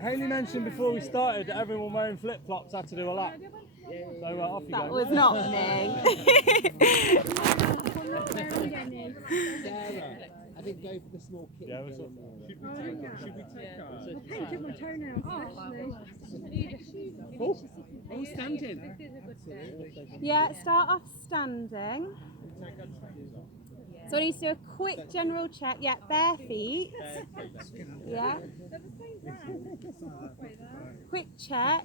Hayley mentioned before we started that everyone wearing flip-flops had to do a lap. So off you go. That was not me. Sarah, I think go for the small kit. Yeah, Should we take our? I painted my toenails actually. Oh, standing. Yeah, start off standing. So I need to do a quick general check. Yeah, bare feet. Yeah. Quick check.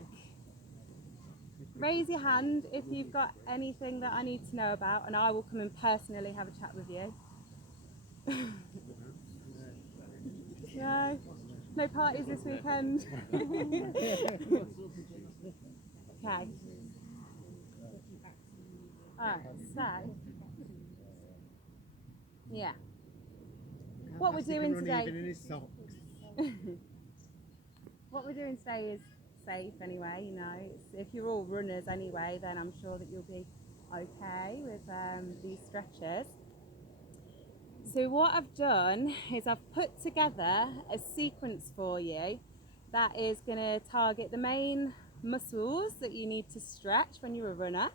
Raise your hand if you've got anything that I need to know about, and I will come and personally have a chat with you. No parties this weekend. Okay. Alright, so yeah. What we're doing today. What we're doing today is safe anyway, you know. If you're all runners anyway, then I'm sure that you'll be okay with these stretches. So what I've done is I've put together a sequence for you that is going to target the main muscles that you need to stretch when you're a runner.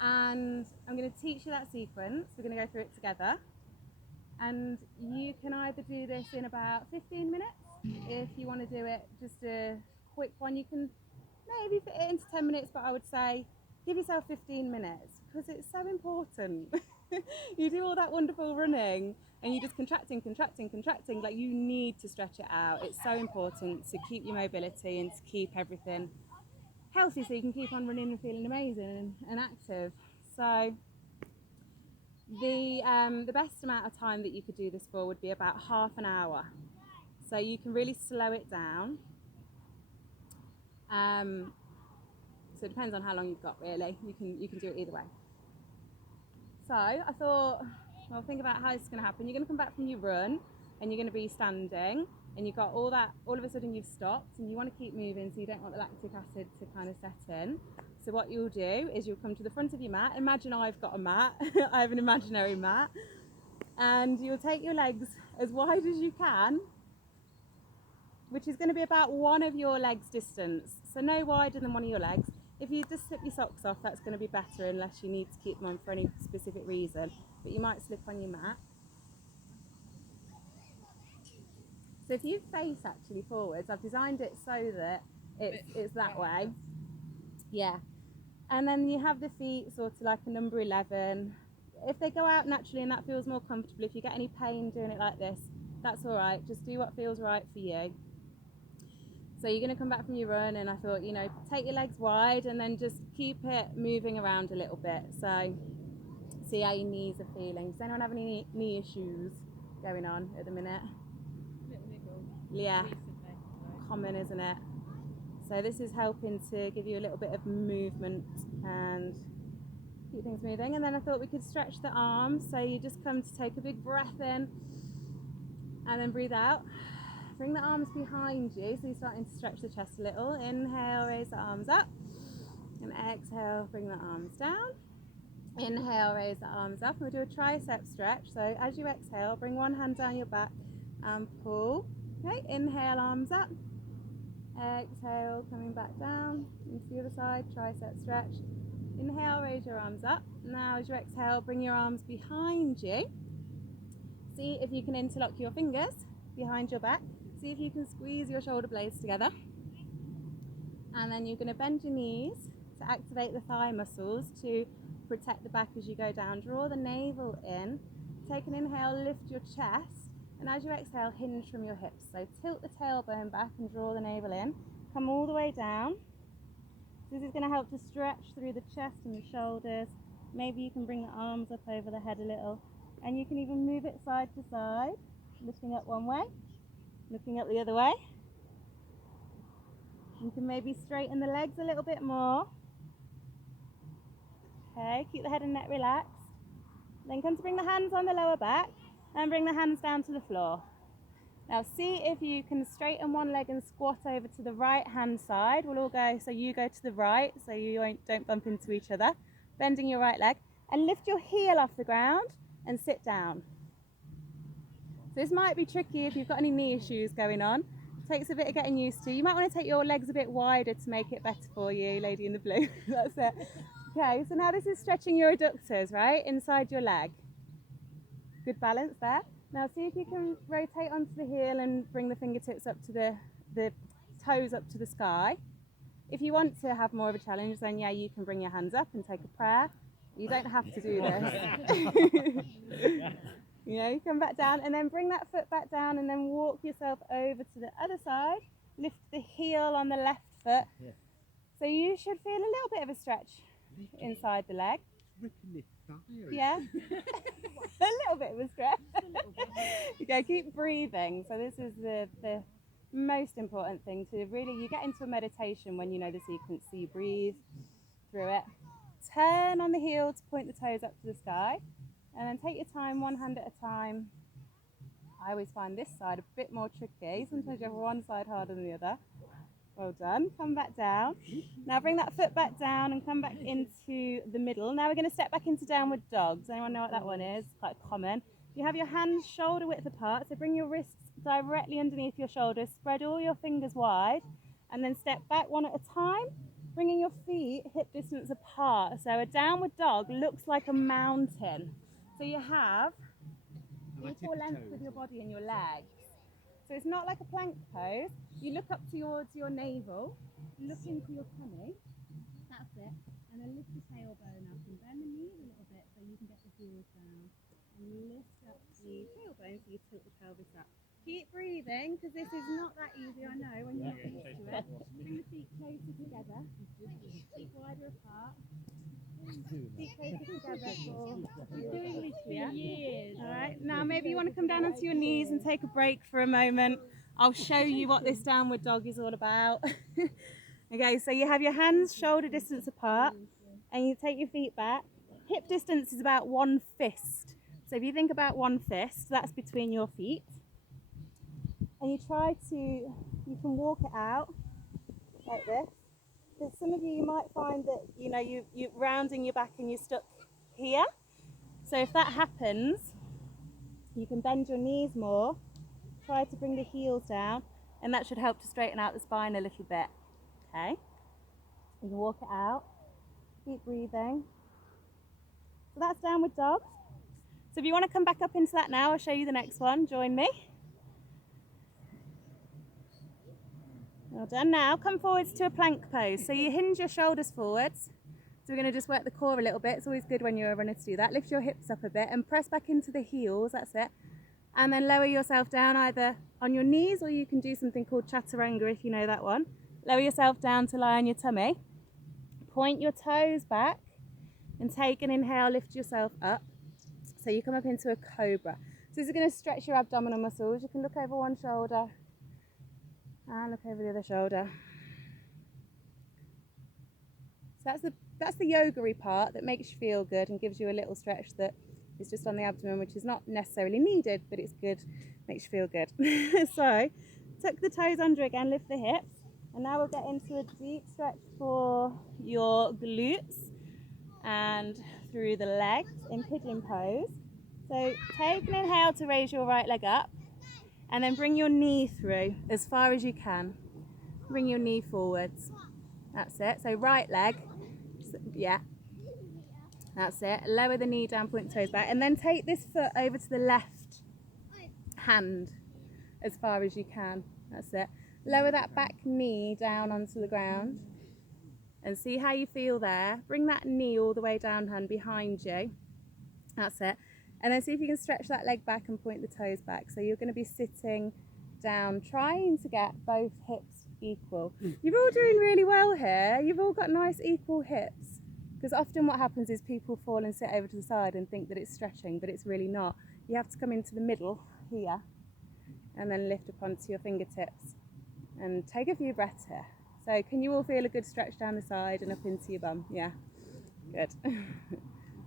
And I'm going to teach you that sequence. We're going to go through it together. And you can either do this in about 15 minutes. If you want to do it just a quick one, you can maybe fit it into 10 minutes, but I would say give yourself 15 minutes because it's so important. You do all that wonderful running and you're just contracting, like you need to stretch it out. It's so important to keep your mobility and to keep everything healthy so you can keep on running and feeling amazing and active. So the best amount of time that you could do this for would be about half an hour. So you can really slow it down. So it depends on how long you've got really. You can do it either way. So I thought, well, think about how this is going to happen. You're going to come back from your run and you're going to be standing and you've got all of a sudden you've stopped and you want to keep moving so you don't want the lactic acid to kind of set in. So what you'll do is you'll come to the front of your mat. Imagine I've got a mat. I have an imaginary mat. And you'll take your legs as wide as you can, which is going to be about one of your legs distance. So no wider than one of your legs. If you just slip your socks off, that's going to be better unless you need to keep them on for any specific reason. But you might slip on your mat. So if you face actually forwards, I've designed it so that it's that way. Yeah. And then you have the feet sort of like a number 11. If they go out naturally and that feels more comfortable, if you get any pain doing it like this, that's all right. Just do what feels right for you. So you're going to come back from your run and I thought, you know, take your legs wide and then just keep it moving around a little bit. So see how your knees are feeling. Does anyone have any knee issues going on at the minute? Little niggle. Yeah, Recently. common, isn't it? So this is helping to give you a little bit of movement and keep things moving. And then I thought we could stretch the arms. So you just come to take a big breath in and then breathe out. Bring the arms behind you, so you're starting to stretch the chest a little. Inhale, raise the arms up. And exhale, bring the arms down. Inhale, raise the arms up. And we'll do a tricep stretch. So as you exhale, bring one hand down your back and pull. Okay, inhale, arms up. Exhale, coming back down. Into the other side, tricep stretch. Inhale, raise your arms up. Now as you exhale, bring your arms behind you. See if you can interlock your fingers behind your back. See if you can squeeze your shoulder blades together. And then you're going to bend your knees to activate the thigh muscles to protect the back as you go down. Draw the navel in. Take an inhale, lift your chest. And as you exhale, hinge from your hips. So tilt the tailbone back and draw the navel in. Come all the way down. This is going to help to stretch through the chest and the shoulders. Maybe you can bring the arms up over the head a little. And you can even move it side to side. Lifting up one way, looking up the other way. You can maybe straighten the legs a little bit more. Okay, keep the head and neck relaxed. Then come to bring the hands on the lower back and bring the hands down to the floor. Now see if you can straighten one leg and squat over to the right hand side. We'll all go, so you go to the right so you don't bump into each other. Bending your right leg and lift your heel off the ground and sit down. So this might be tricky if you've got any knee issues going on. Takes a bit of getting used to. You might want to take your legs a bit wider to make it better for you, lady in the blue. That's it. Okay, so now this is stretching your adductors, right, inside your leg. Good balance there. Now see if you can rotate onto the heel and bring the fingertips up to the toes up to the sky. If you want to have more of a challenge, then yeah, you can bring your hands up and take a prayer. You don't have to do this. You know, you come back down and then bring that foot back down and then walk yourself over to the other side. Lift the heel on the left foot. Yeah. So you should feel a little bit of a stretch inside the leg. Yeah, a little bit of a stretch. Okay, keep breathing. So this is the most important thing to really, you get into a meditation when you know the sequence, so you breathe through it. Turn on the heel to point the toes up to the sky, and then take your time, one hand at a time. I always find this side a bit more tricky. Sometimes you have one side harder than the other. Well done. Come back down. Now bring that foot back down and come back into the middle. Now we're going to step back into downward dog. Does anyone know what that one is? Quite common. You have your hands shoulder width apart, so bring your wrists directly underneath your shoulders. Spread all your fingers wide and then step back one at a time, bringing your feet hip distance apart. So a downward dog looks like a mountain. So you have equal length with your body and your legs. So it's not like a plank pose. You look up towards your navel, look into your tummy, that's it, and then lift the tailbone up and bend the knees a little bit so you can get the heels down. And lift up the tailbone so you tilt the pelvis up. Keep breathing, because this is not that easy, I know, when you're not used to it. Bring the feet closer together, feet wider apart. Feet closer together for doing this for years. Alright, now maybe you want to come down onto your knees and take a break for a moment. I'll show you what this downward dog is all about. Okay, so you have your hands shoulder distance apart and you take your feet back. Hip distance is about 1 fist. So if you think about 1 fist, that's between your feet. And you can walk it out like this. Because some of you might find that, you know, you're rounding your back and you're stuck here. So if that happens, you can bend your knees more, try to bring the heels down, and that should help to straighten out the spine a little bit. Okay, you can walk it out, keep breathing. So that's downward dog. So if you want to come back up into that now, I'll show you the next one, join me. Well done. Now come forwards to a plank pose. So you hinge your shoulders forwards. So we're going to just work the core a little bit. It's always good when you're a runner to do that. Lift your hips up a bit and press back into the heels, that's it. And then lower yourself down either on your knees, or you can do something called chaturanga if you know that one. Lower yourself down to lie on your tummy. Point your toes back and take an inhale, lift yourself up. So you come up into a cobra. So this is going to stretch your abdominal muscles. You can look over one shoulder and look over the other shoulder. So that's the yoga-y part that makes you feel good and gives you a little stretch that is just on the abdomen, which is not necessarily needed, but it's good, makes you feel good. So tuck the toes under again, lift the hips, and now we'll get into a deep stretch for your glutes and through the legs in pigeon pose. So take an inhale to raise your right leg up, and then bring your knee through as far as you can. Bring your knee forwards. That's it. So right leg, yeah. That's it. Lower the knee down, point the toes back, and then take this foot over to the left hand as far as you can. That's it. Lower that back knee down onto the ground and see how you feel there. Bring that knee all the way down, hand behind you. That's it. And then see if you can stretch that leg back and point the toes back. So you're going to be sitting down, trying to get both hips equal. You're all doing really well here. You've all got nice equal hips. Because often what happens is people fall and sit over to the side and think that it's stretching, but it's really not. You have to come into the middle here and then lift up onto your fingertips and take a few breaths here. So can you all feel a good stretch down the side and up into your bum? Yeah, good.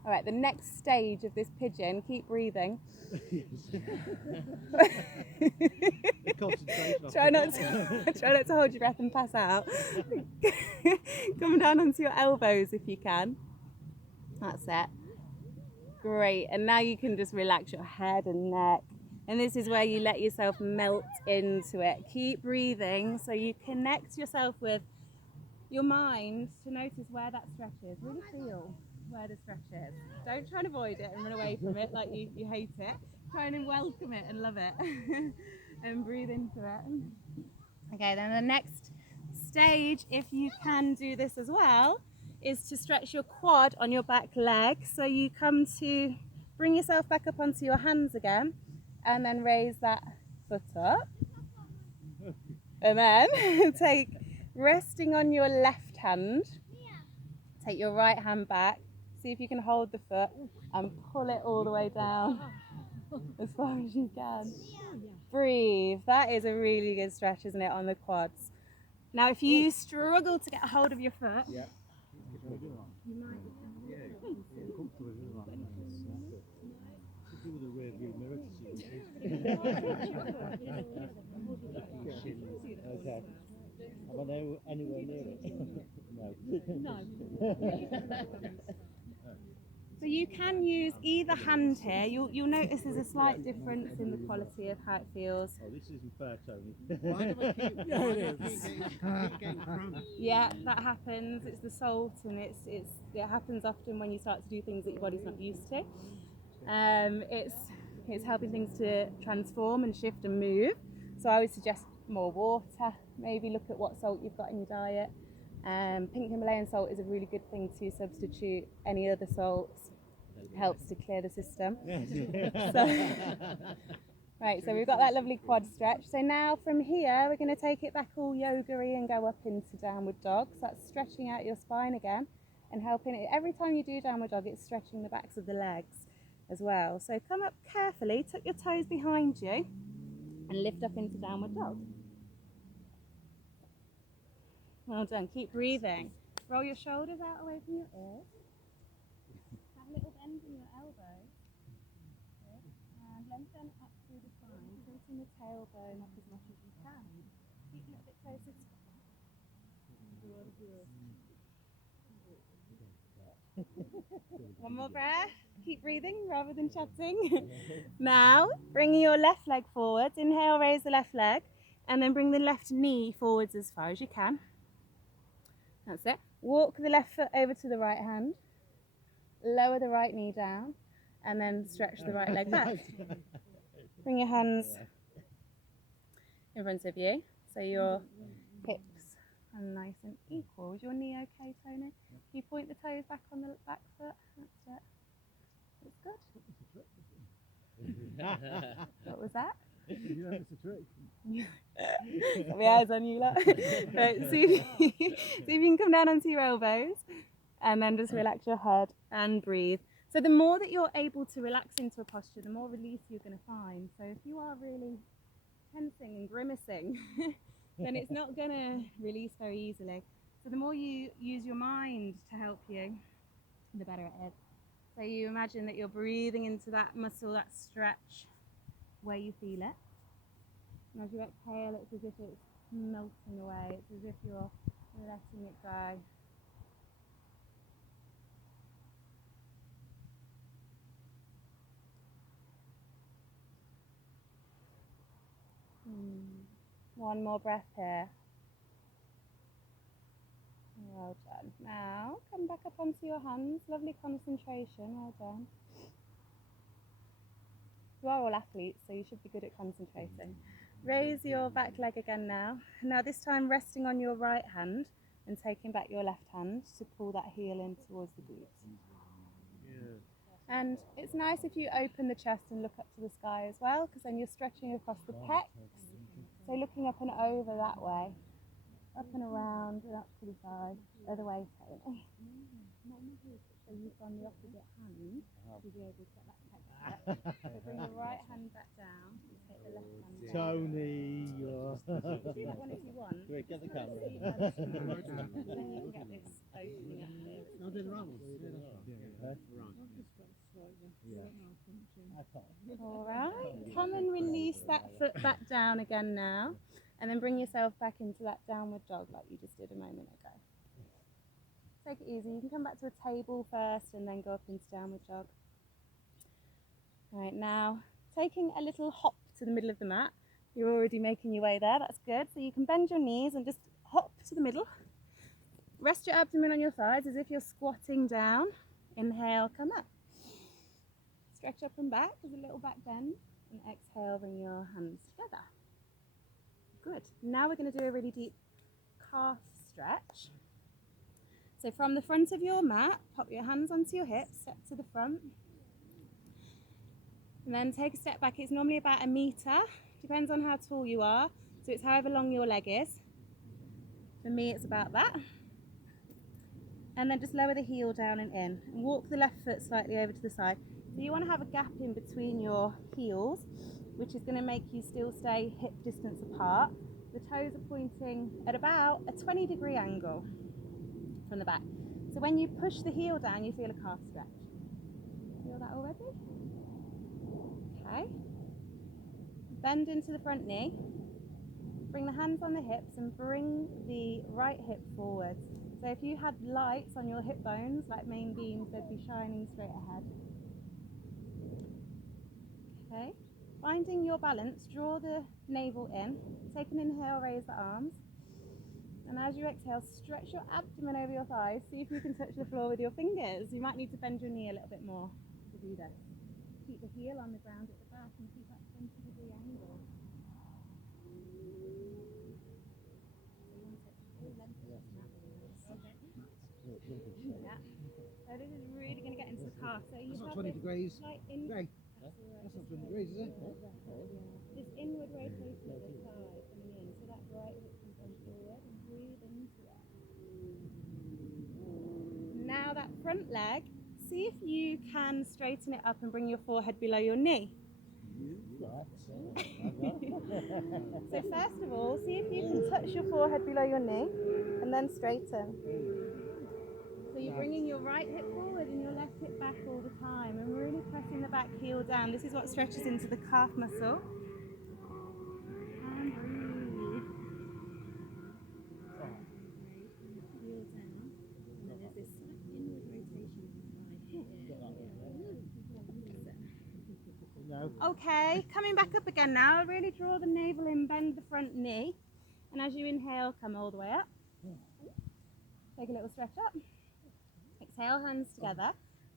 All right, the next stage of this pigeon, keep breathing. Try not to hold your breath and pass out. Come down onto your elbows if you can. That's it. Great, and now you can just relax your head and neck. And this is where you let yourself melt into it. Keep breathing so you connect yourself with your mind to notice where that stretch is. Really feel where the stretch is. Don't try and avoid it and run away from it like you hate it. Try and welcome it and love it and breathe into it. Okay, then the next stage, if you can do this as well, is to stretch your quad on your back leg. So you come to bring yourself back up onto your hands again and then raise that foot up. And then take, resting on your left hand, take your right hand back, see if you can hold the foot and pull it all the way down as far as you can. Breathe. That is a really good stretch, isn't it, on the quads? Now, if you struggle to get a hold of your foot, you might Okay. Am I anywhere near it? No. So you can use either hand here. You'll notice there's a slight difference in the quality of how it feels. Oh, this isn't fair, Tony. Why do I keep getting cramp? Yeah, that happens. It's the salt, and it happens often when you start to do things that your body's not used to. It's helping things to transform and shift and move. So I would suggest more water. Maybe look at what salt you've got in your diet. Pink Himalayan salt is a really good thing to substitute any other salts. Helps to clear the system. Right, so we've got that lovely quad stretch. So now from here, we're going to take it back all yoga-y and go up into downward dog. So that's stretching out your spine again and helping it. Every time you do downward dog, it's stretching the backs of the legs as well. So come up carefully, tuck your toes behind you and lift up into downward dog. Well done, keep breathing. Roll your shoulders out away from your ears. Have a little bend in your elbows. Good. And lengthen up through the spine, tilting the tailbone up as much as you can. Keep a little bit closer to one more breath. Keep breathing rather than chatting. Now, bring your left leg forwards. Inhale, raise the left leg. And then bring the left knee forwards as far as you can. That's it. Walk the left foot over to the right hand. Lower the right knee down. And then stretch the right leg back. Bring your hands in front of you. So your hips are nice and equal. Is your knee okay, Tony? You point the toes back on the back foot. That's it. That's good. What was that? You have a trick. Got my eyes on you, lot. Right, see if you can come down onto your elbows and then just relax your head and breathe. So the more that you're able to relax into a posture, the more release you're going to find. So if you are really tensing and grimacing, then it's not going to release very easily. So the more you use your mind to help you, the better it is. So you imagine that you're breathing into that muscle, that stretch, where you feel it. And as you exhale, it's as if it's melting away. It's as if you're letting it go. One more breath here. Well done. Now, come back up onto your hands. Lovely concentration. Well done. You are all athletes, so you should be good at concentrating. Raise your back leg again now. Now this time resting on your right hand and taking back your left hand to pull that heel in towards the glutes. And it's nice if you open the chest and look up to the sky as well, because then you're stretching across the pecs. So looking up and over that way. Up and around and up to the side. Other way, Tony. So you've gone the opposite hand to be able to get that pec up. So bring the right hand back down and take the left hand down. Tony, you're... Do that one if you want. Wait, get the camera. Then you can get this opening up here. No, they're wrong. Alright, come and release that foot back down again now. And then bring yourself back into that downward dog like you just did a moment ago. Take it easy. You can come back to a table first and then go up into downward dog. Right, now taking a little hop to the middle of the mat. You're already making your way there, that's good. So you can bend your knees and just hop to the middle. Rest your abdomen on your sides as if you're squatting down. Inhale, come up. Stretch up and back with a little back bend. And exhale, bring your hands together. Good. Now we're going to do a really deep calf stretch. So from the front of your mat, pop your hands onto your hips, step to the front. And then take a step back. It's normally about 1 metre. Depends on how tall you are. So it's however long your leg is. For me, it's about that. And then just lower the heel down and in. And walk the left foot slightly over to the side. So you want to have a gap in between your heels, which is going to make you still stay hip distance apart. The toes are pointing at about a 20-degree angle from the back. So when you push the heel down, you feel a calf stretch. Feel that already? Okay. Bend into the front knee. Bring the hands on the hips and bring the right hip forward. So if you had lights on your hip bones, like main beams, they'd be shining straight ahead. Okay. Finding your balance, draw the navel in. Take an inhale, raise the arms. And as you exhale, stretch your abdomen over your thighs. See if you can touch the floor with your fingers. You might need to bend your knee a little bit more to do this. Keep the heel on the ground at the back and keep that 20-degree angle. Yeah. So this is really going to get into the calf. So you That's have not 20 this degrees. slight Greg, that's not 20 degrees, is it? this inward rotation of the thigh coming in, so that right hip can come forward and breathe into it. Now that front leg, see if you can straighten it up and bring your forehead below your knee. So first of all, see if you can touch your forehead below your knee and then straighten. So you're bringing your right hip forward and your left hip back all the time and really pressing the back heel down. This is what stretches into the calf muscle. And breathe. Heel down. And then there's this slight inward rotation of the thigh. Okay, coming back up again now. Really draw the navel in, bend the front knee. And as you inhale, come all the way up. Take a little stretch up. Exhale, hands together.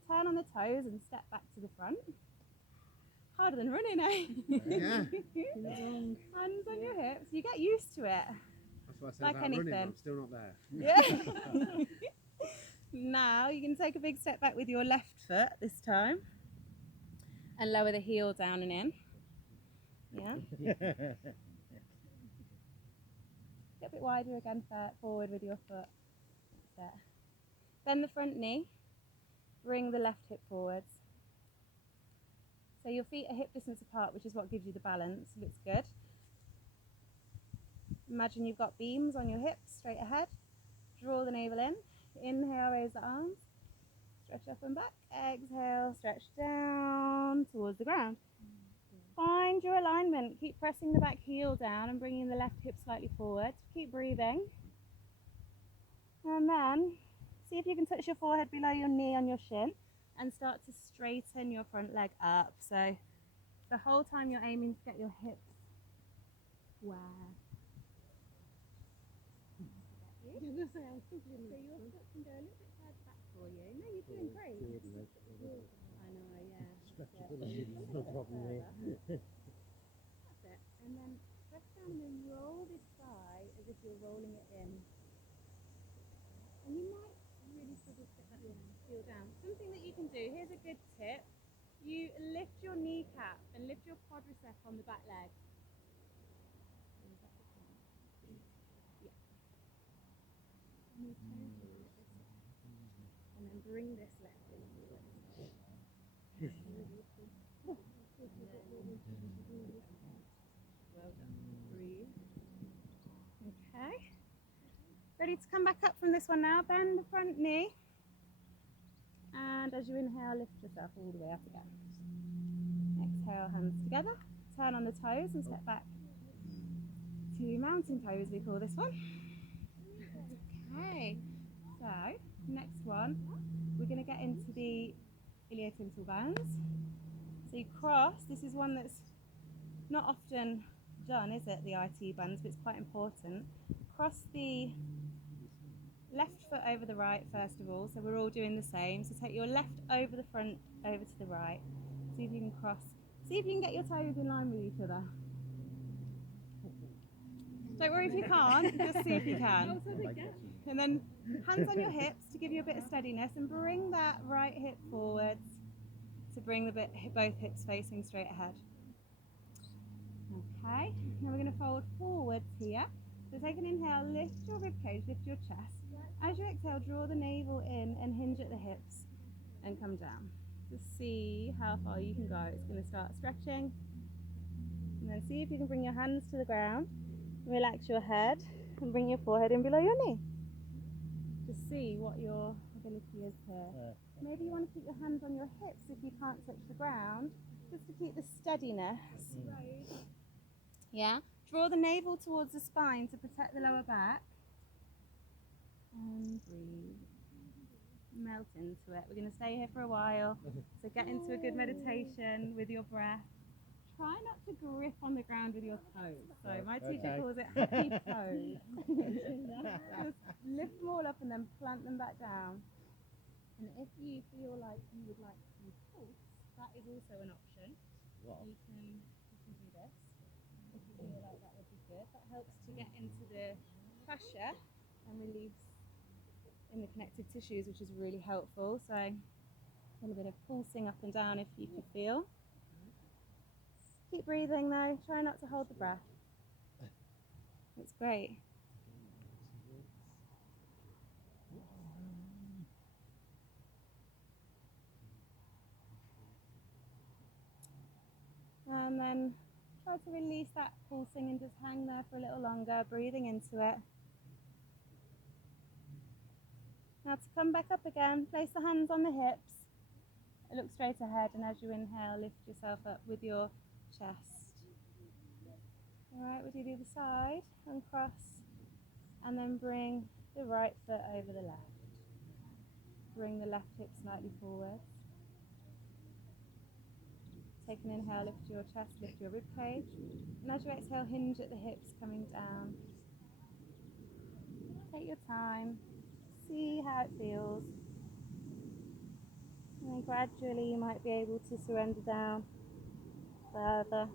Turn on the toes and step back to the front. Harder than running, eh? Yeah. Hands on your hips. You get used to it. That's what I said Like about anything. running, but I'm still not there. Yeah. Now you can take a big step back with your left foot this time. And lower the heel down and in. Yeah. Get a bit wider again, forward with your foot. That's it. Bend the front knee. Bring the left hip forwards. So your feet are hip distance apart, which is what gives you the balance. Looks good. Imagine you've got beams on your hips, straight ahead. Draw the navel in. Inhale, raise the arms. Stretch up and back. Exhale, stretch down towards the ground. Find your alignment. Keep pressing the back heel down and bringing the left hip slightly forward. Keep breathing. And then see if you can touch your forehead below your knee on your shin and start to straighten your front leg up. So the whole time you're aiming to get your hips square. So your foot can go a little bit further back for you. No, you're doing great. I know, yeah. No problem there. That's it. And then press down and then roll this thigh as if you're rolling it in. And you might really struggle to get that heel down. Something that you can do, here's a good tip. You lift your kneecap and lift your quadricep on the back leg. Yeah. And then bring this left in. Well done. Breathe. Okay. Ready to come back up from this one now. Bend the front knee. And as you inhale, lift yourself all the way up again. Exhale, hands together. Turn on the toes and step back to mountain pose, we call this one. Okay. So, next one, we're going to get into the iliotibial bones. So you cross. This is one that's not often done, is it, the IT bands, but it's quite important. Cross the left foot over the right first of all, so we're all doing the same. So take your left over the front, over to the right. See if you can cross. See if you can get your toes in line with each other. Don't worry if you can't, just see if you can. And then hands on your hips to give you a bit of steadiness, and bring that right hip forwards to bring both hips facing straight ahead. Okay, now we're going to fold forwards here. So take an inhale, lift your ribcage, lift your chest. As you exhale, draw the navel in and hinge at the hips and come down. Just see how far you can go. It's going to start stretching. And then see if you can bring your hands to the ground. Relax your head and bring your forehead in below your knee. Just see what your ability is here. Maybe you want to keep your hands on your hips if you can't touch the ground, just to keep the steadiness. Yeah. Draw the navel towards the spine to protect the lower back. And breathe. Melt into it. We're going to stay here for a while. So get into a good meditation with your breath. Try not to grip on the ground with your toes. So my teacher calls it happy toes. Just lift them all up and then plant them back down. And if you feel like you would like to pulse, that is also an option. Wow. You can do this if you feel like that would be good. That helps to get into the fascia and release in the connective tissues, which is really helpful. So a little bit of pulsing up and down if you can feel. Keep breathing though, try not to hold the breath. It's great. And then try to release that pulsing and just hang there for a little longer, breathing into it. Now to come back up again, place the hands on the hips, look straight ahead, and as you inhale, lift yourself up with your chest. Alright, we'll do the other side, uncross, and then bring the right foot over the left. Bring the left hip slightly forward. Take an inhale, lift your chest, lift your rib cage, and as you exhale, hinge at the hips coming down. Take your time, see how it feels, and then gradually you might be able to surrender down further.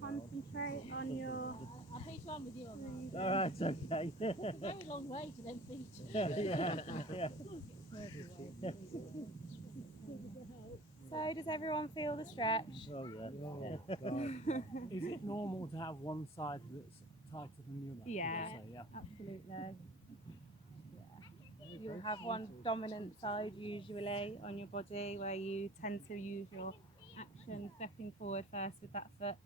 Concentrate on your... I'll page one with you on that. Alright, okay. It's a very long way to them feet. Yeah. So does everyone feel the stretch? Oh yeah. Is it normal to have one side that's tighter than the other? Yeah, Yeah. absolutely. Yeah. You'll have one dominant side usually on your body where you tend to use your action stepping forward first with that foot.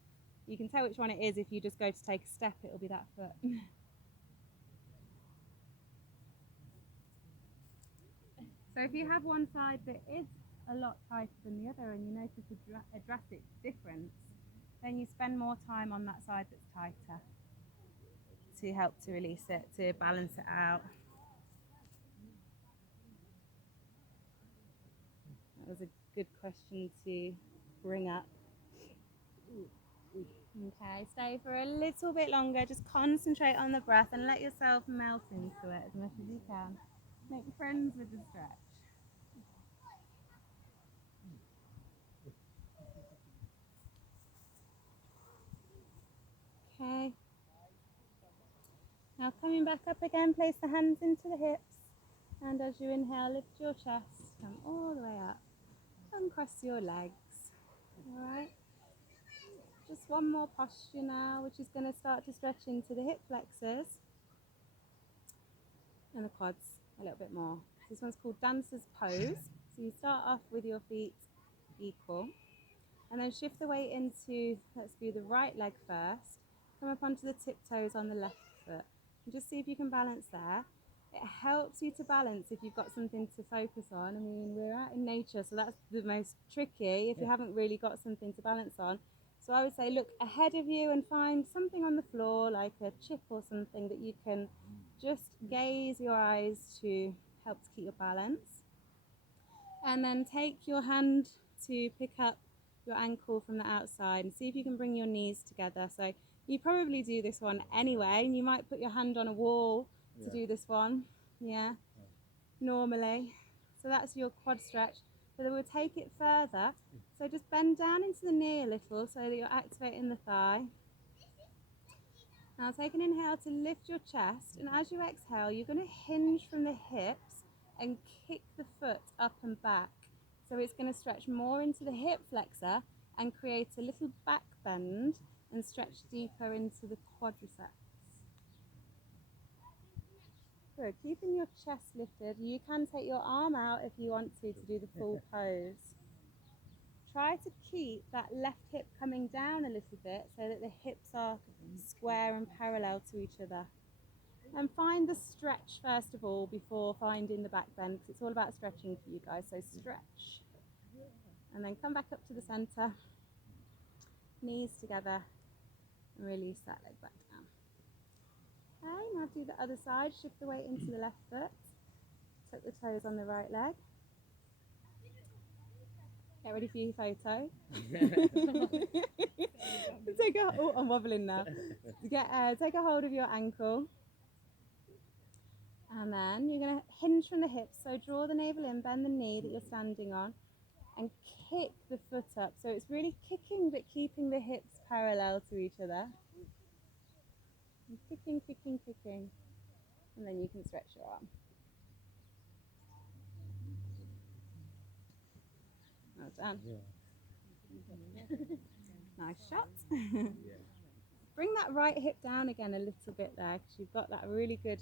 You can tell which one it is if you just go to take a step, it'll be that foot. So if you have one side that is a lot tighter than the other and you notice a drastic difference, then you spend more time on that side that's tighter to help to release it, to balance it out. That was a good question to bring up. Okay, stay for a little bit longer, just concentrate on the breath and let yourself melt into it as much as you can. Make friends with the stretch. Okay. Now coming back up again, place the hands into the hips, and as you inhale, lift your chest, come all the way up, uncross your legs. Alright. Just one more posture now, which is going to start to stretch into the hip flexors and the quads a little bit more. This one's called dancer's pose. So you start off with your feet equal and then shift the weight into, let's do the right leg first, come up onto the tiptoes on the left foot and just see if you can balance there. It helps you to balance if you've got something to focus on. I mean, we're out in nature, so that's the most tricky if you haven't really got something to balance on. So I would say look ahead of you and find something on the floor like a chip or something that you can just gaze your eyes to help to keep your balance. And then take your hand to pick up your ankle from the outside and see if you can bring your knees together. So you probably do this one anyway, and you might put your hand on a wall to do this one, normally. So that's your quad stretch. But then we'll take it further. So just bend down into the knee a little so that you're activating the thigh. Now take an inhale to lift your chest, and as you exhale, you're going to hinge from the hips and kick the foot up and back. So it's going to stretch more into the hip flexor and create a little back bend and stretch deeper into the quadriceps. Good. Keeping your chest lifted. You can take your arm out if you want to do the full pose. Try to keep that left hip coming down a little bit so that the hips are square and parallel to each other. And find the stretch first of all before finding the back bend, because it's all about stretching for you guys. So stretch. And then come back up to the centre. Knees together. And release that leg back down. Okay, now do the other side. Shift the weight into the left foot. Tuck the toes on the right leg. Get ready for your photo. I'm wobbling now. Take a hold of your ankle. And then you're going to hinge from the hips. So draw the navel in, bend the knee that you're standing on, and kick the foot up. So it's really kicking but keeping the hips parallel to each other. And kicking, kicking, kicking. And then you can stretch your arm. Well done. Nice shot. Bring that right hip down again a little bit there, because you've got that really good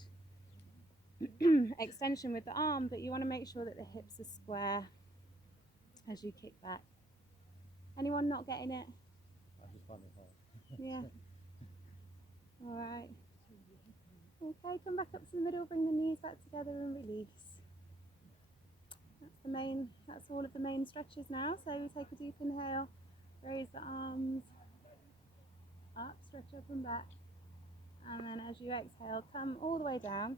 extension with the arm, but you want to make sure that the hips are square as you kick back. Anyone not getting it? I just find it hard. Yeah. All right. Okay, come back up to the middle, bring the knees back together and release. That's all of the main stretches now. So we take a deep inhale, raise the arms up, stretch up and back. And then as you exhale, come all the way down.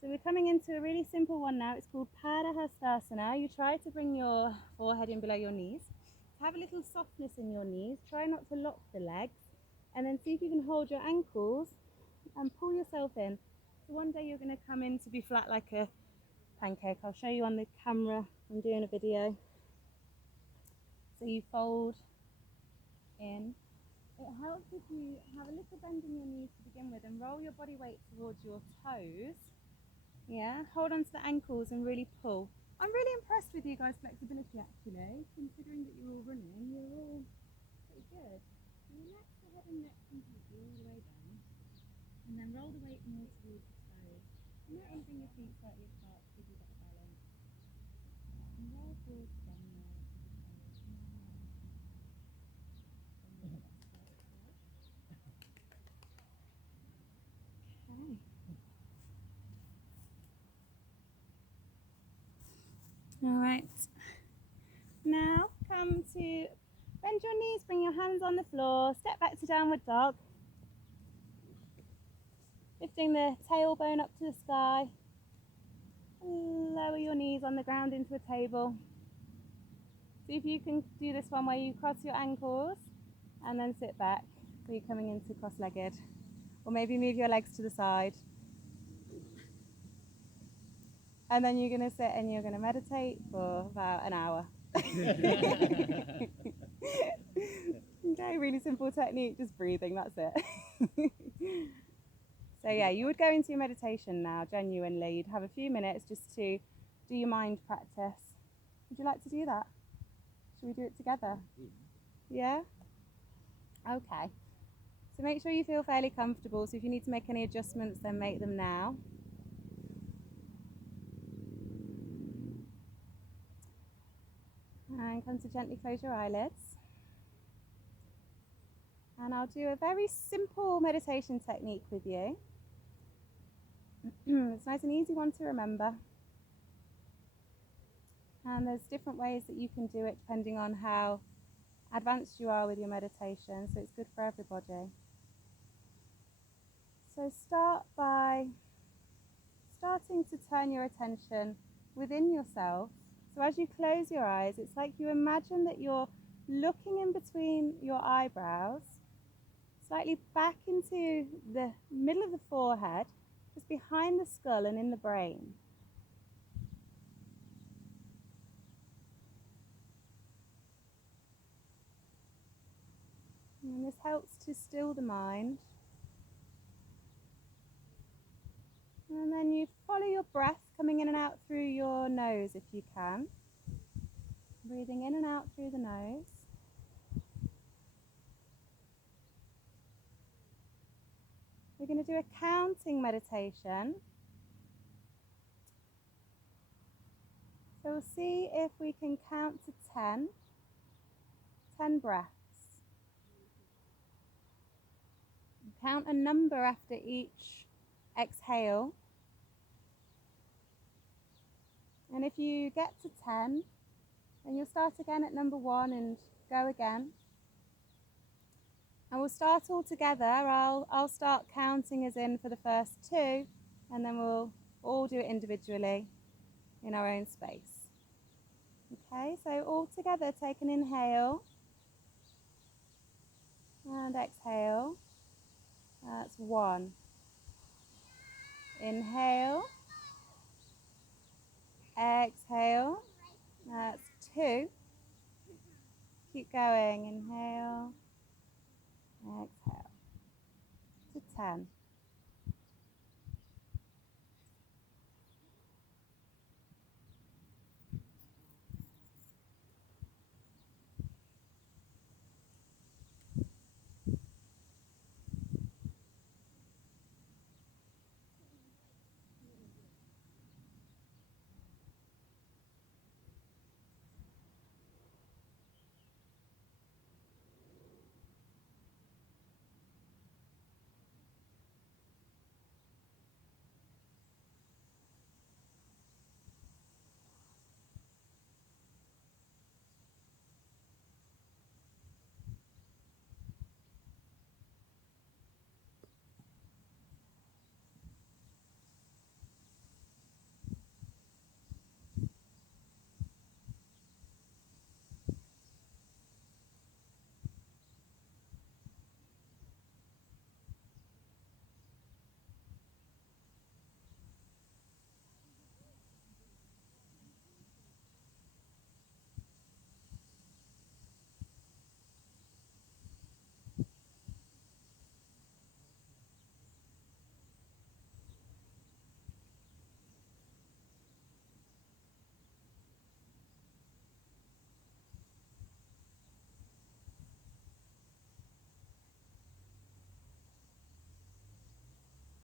So we're coming into a really simple one now. It's called Padahastasana. You try to bring your forehead in below your knees. Have a little softness in your knees. Try not to lock the legs. And then see if you can hold your ankles and pull yourself in. So one day you're going to come in to be flat like a pancake. I'll show you on the camera. I'm doing a video. So you fold in. It helps if you have a little bend in your knees to begin with and roll your body weight towards your toes. Yeah, hold on to the ankles and really pull. I'm really impressed with you guys' flexibility actually, considering that you're all running. You're all pretty good. Relax the head and neck completely all the way down. And then roll the weight more towards the toes. You might want to bring your feet slightly apart to give you better balance. And roll forward again now to the toes. Okay. All right. Now come to bend your knees, bring your hands on the floor, step back to downward dog. Lifting the tailbone up to the sky. Lower your knees on the ground into a table. See if you can do this one where you cross your ankles and then sit back. So you're coming into cross-legged. Or maybe move your legs to the side. And then you're going to sit and you're going to meditate for about an hour. Okay, really simple technique, just breathing, that's it. So yeah, you would go into your meditation now, genuinely. You'd have a few minutes just to do your mind practice. Would you like to do that? Should we do it together? Yeah? Okay. So make sure you feel fairly comfortable. So if you need to make any adjustments, then make them now. And come to gently close your eyelids. And I'll do a very simple meditation technique with you. It's a nice and easy one to remember. And there's different ways that you can do it depending on how advanced you are with your meditation, so it's good for everybody. So start by starting to turn your attention within yourself. So as you close your eyes, it's like you imagine that you're looking in between your eyebrows, slightly back into the middle of the forehead, just behind the skull and in the brain. And this helps to still the mind. And then you follow your breath coming in and out through your nose if you can. Breathing in and out through the nose. We're going to do a counting meditation. So we'll see if we can count to 10. 10 breaths. Count a number after each exhale. And if you get to 10, then you'll start again at number 1 and go again. And we'll start all together. I'll start counting as in for the first 2, and then we'll all do it individually in our own space. Okay, so all together, take an inhale and exhale. That's 1. Inhale. Exhale. That's 2. Keep going. Inhale. Exhale. To 10.